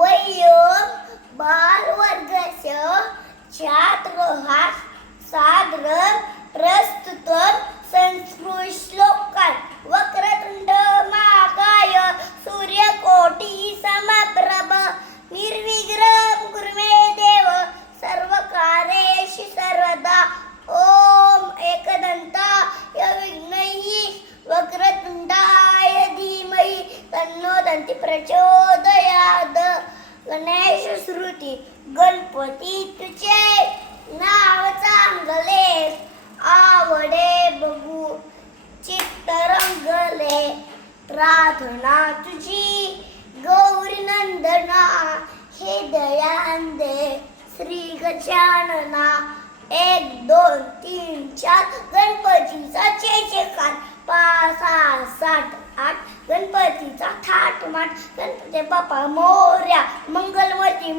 वयं बालवर्गस्य छात्राः सादरं प्रस्तुतं संस्कृतश्लोकान् वक्रतुण्ड महाकाय सूर्यकोटि समप्रभ निर्विघ्नं कुरु मे देव सर्वकार्येषु सर्वदा ओम एकदन्ताय विघ्नैः वक्रतुण्डाय धीमहि तन्नो दन्ति प्रचोदयात् गणेश श्रुती गणपती तुझे नाव चांगले आवडे बघू चित्त रंगले प्रार्थना तुझी गौरी नंदना हे दयांदे श्री गजानना 1 2 3 4 गणपतीचा जयकार 5 6 7 8 गणपतीचा थाट माट गणपती बाप्पा मोरया मंगलमूर्ती